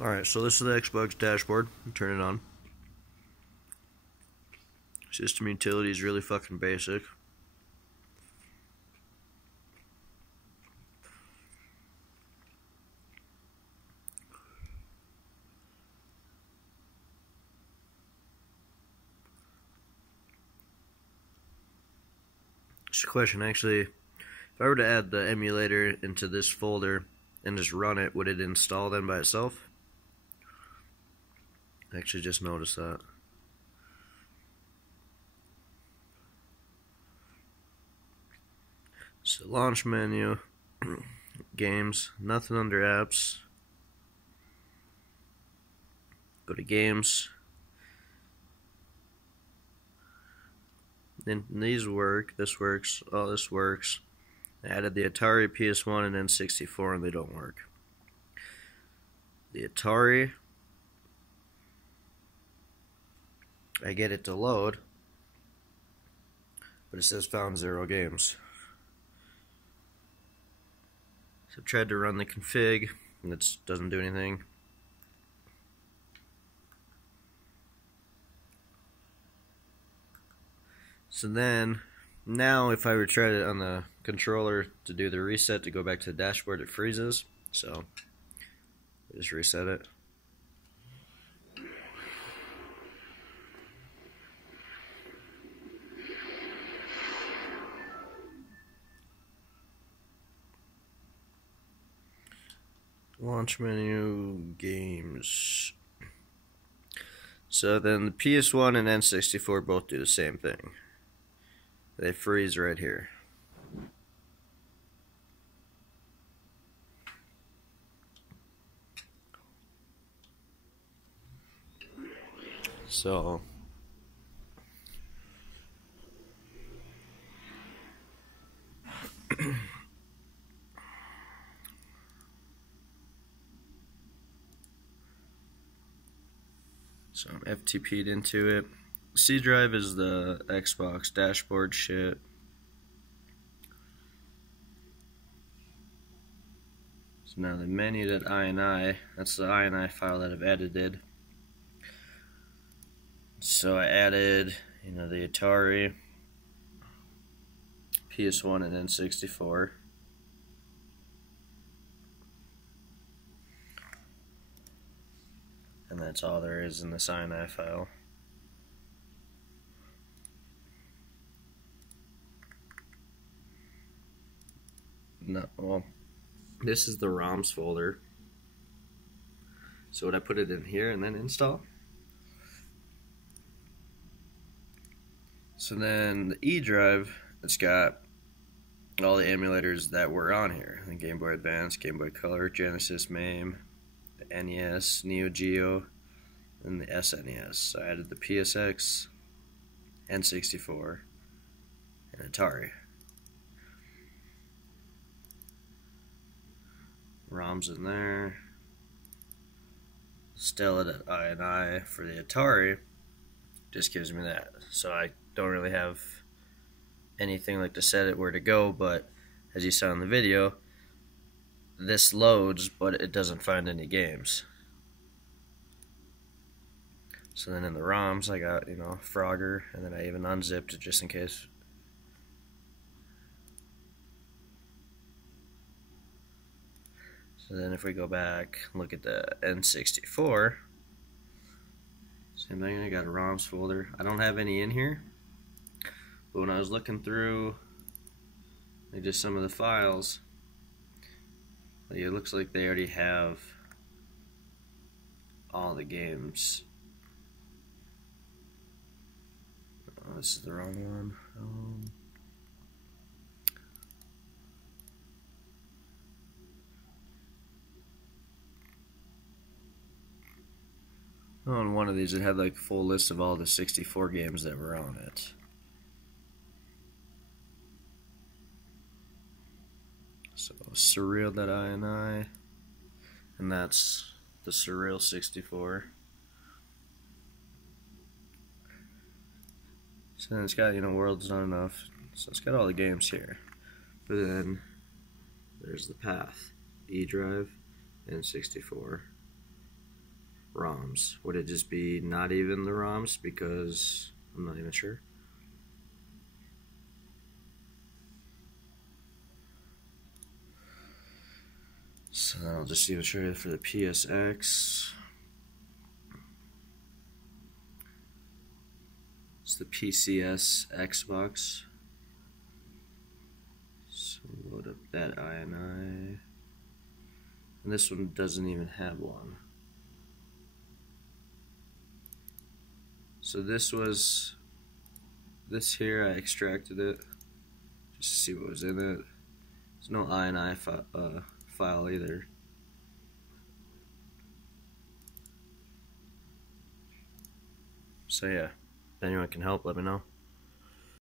Alright, so this is the Xbox dashboard. Turn it on. System utility is really fucking basic. Just a question, actually, if I were to add the emulator into this folder and just run it, would it install then by itself? I actually just noticed that. So launch menu, games, nothing under apps. Go to games. Then these work, this works, all this works. I added the Atari, PS1, and N64, and they don't work. The Atari, I get it to load, but it says found 0 games. So I've tried to run the config, and it doesn't do anything. So then, now if I were to try it on the controller to do the reset to go back to the dashboard, it freezes. So, just reset it. Launch menu, games. So then the PS1 and N64 both do the same thing. They freeze right here. So I'm FTP'd into it. C drive is the Xbox dashboard shit. So now the menu.ini, that's the ini file that I've edited. So I added, the Atari, PS1, and N64. And that's all there is in this ini file. No, well, this is the ROMs folder. So would I put it in here and then install? So then the E drive, it's got all the emulators that were on here. The Game Boy Advance, Game Boy Color, Genesis, MAME, the NES, Neo Geo, and the SNES. So I added the PSX, N64, and Atari. ROMs in there. Stella.ini for the Atari just gives me that. So I don't really have anything like to set it where to go, but as you saw in the video, this loads, but it doesn't find any games. So then in the ROMs, I got, Frogger, and then I even unzipped it just in case. So then if we go back, look at the N64, same thing, I got a ROMs folder. I don't have any in here, but when I was looking through just some of the files, it looks like they already have all the games. Oh, this is the wrong one. On one of these, it had like a full list of all the 64 games that were on it. So Surreal.ini, and that's the Surreal 64. So then it's got, World's Not Enough. So it's got all the games here. But then there's the path. E drive, N64. ROMs. Would it just be not even the ROMs? Because I'm not even sure. So then I'll just even show you for the PSX. It's the PCS Xbox. So load up that INI. And this one doesn't even have one. So this here, I extracted it just to see what was in it. There's no INI file either. So yeah, if anyone can help, let me know.